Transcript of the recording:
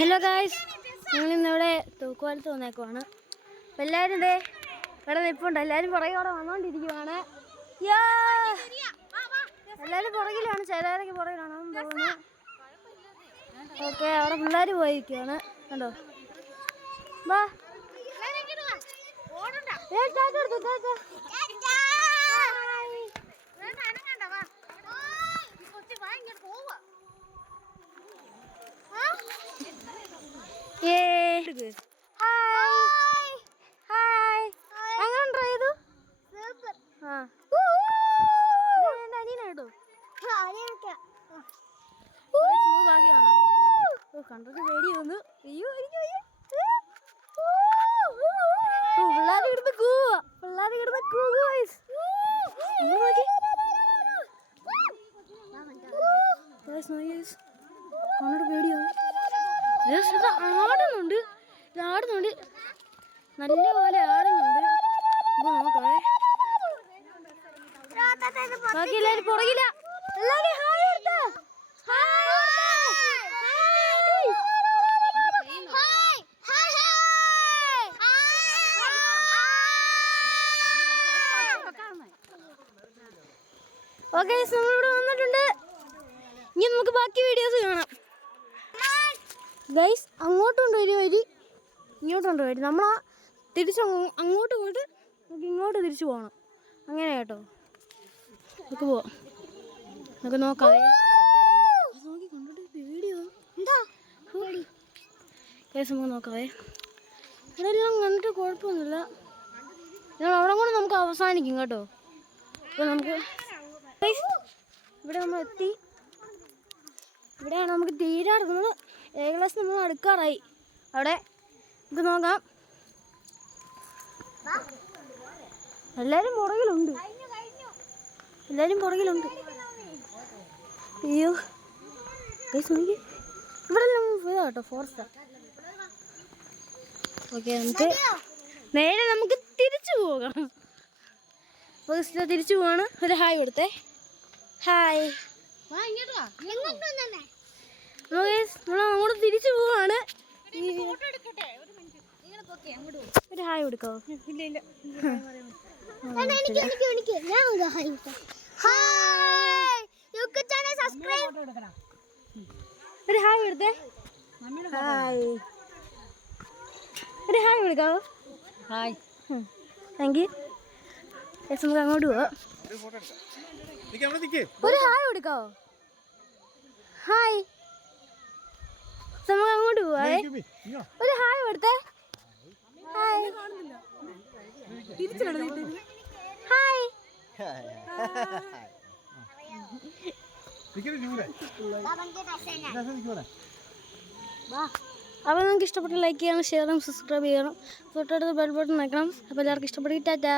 Hello guys, ഞങ്ങളിന്നിവിടെ തൂക്കുപാലത്ത് വന്നേക്കുവാണ്. അപ്പം എല്ലാവരും ഇതേ ഇവിടെ നിൽപ്പുണ്ട്. എല്ലാവരും പുറകെ വന്നുകൊണ്ടിരിക്കുവാണ്. എല്ലാവരും പുറകിലാണ്, ചിലരൊക്കെ പുറകിലാണെന്ന് തോന്നുന്നു. ഓക്കെ, അവിടെ പിള്ളേർ പോയിരിക്കുവാണ്. കണ്ടോ? വാ കണ്ടിട്ട് പേടി വന്നു. അയ്യോ പിള്ളേർ ഇവിടുന്ന് കൂവാ, പിള്ളേർ ഇവിടുന്ന് കണ്ടിട്ട് പേടി വന്നു. ആടുന്നുണ്ട്, ആടുന്നുണ്ട്, നല്ല പോലെ ആടുന്നുണ്ട്. നോക്കേ, ബാക്കി എല്ലാവരും പുറകില്ല. എല്ലാവരും ഹായ് എടുത്ത ഓക്കെ, നമ്മളിവിടെ വന്നിട്ടുണ്ട്. ഇനി നമുക്ക് ബാക്കി വീഡിയോസ് കാണാം. ഗൈസ്, അങ്ങോട്ടുണ്ട് ഒരു വരി, ഇങ്ങോട്ടുണ്ട് വരി. നമ്മൾ തിരിച്ച് അങ്ങോട്ട് പോയിട്ട് നമുക്ക് ഇങ്ങോട്ട് തിരിച്ചു പോകണം. അങ്ങനെ കേട്ടോ, നമുക്ക് പോവാം. നമുക്ക് നോക്കാവേ. നോക്കി കണ്ടിട്ട് പേടിയോ ഗൈസ്, നമുക്ക് നോക്കാവേ. ഇവിടെ എല്ലാം കണ്ടിട്ട് കുഴപ്പമൊന്നുമില്ല. ഞങ്ങൾ അവിടെ കൂടെ നമുക്ക് അവസാനിക്കും കേട്ടോ. അപ്പോൾ നമുക്ക് ഇവിടെ നമ്മൾ എത്തി. ഇവിടെയാണ് നമുക്ക് തീരാറ്. നമ്മൾ ഏകദേശം നമ്മൾ അടുക്കാറായി. അവിടെ നമുക്ക് നോക്കാം. എല്ലാവരും പുറകിലുണ്ട്, എല്ലാവരും പുറകിലുണ്ട്. അയ്യോ ഗൈസ്, നോക്കി ഇവിടെ എല്ലാം ഇതാ കേട്ടോ, ഫോറസ്റ്റാ. ഓക്കെ, നമുക്ക് നേരെ നമുക്ക് തിരിച്ചു പോകാം. തിരിച്ചു പോവാണ്. ഒരു ഹായ് കൊടുത്തേ. ഹായ്. നമ്മൾ അങ്ങോട്ട് തിരിച്ചു പോവാണ്. ഒരു ഹായ് കൊടുക്കാവോ? ഒരു ഹായ് കൊടുത്തേ. ഹായ്, ഒരു ഹായ് കൊടുക്കാവോ? Hi, thank you. നമുക്ക് അങ്ങോട്ട് പോവാം. ഒരു ഹായ് കൊടുക്കാവോ? ഹായ്, നമുക്ക് അങ്ങോട്ട് പോവാ. ഒരു ഹായ് കൊടുത്തേ. Hi, hi. അപ്പോൾ നിങ്ങൾക്ക് ഇഷ്ടപ്പെട്ട ലൈക്ക് ചെയ്യണം, ഷെയർ ചെയ്യണം, സബ്സ്ക്രൈബ് ചെയ്യണം, തൊട്ടടുത്ത് ബെൽ ബട്ടൺ നിൽക്കണം. അപ്പോൾ എല്ലാവർക്കും ഇഷ്ടപ്പെടും. ടാറ്റാ.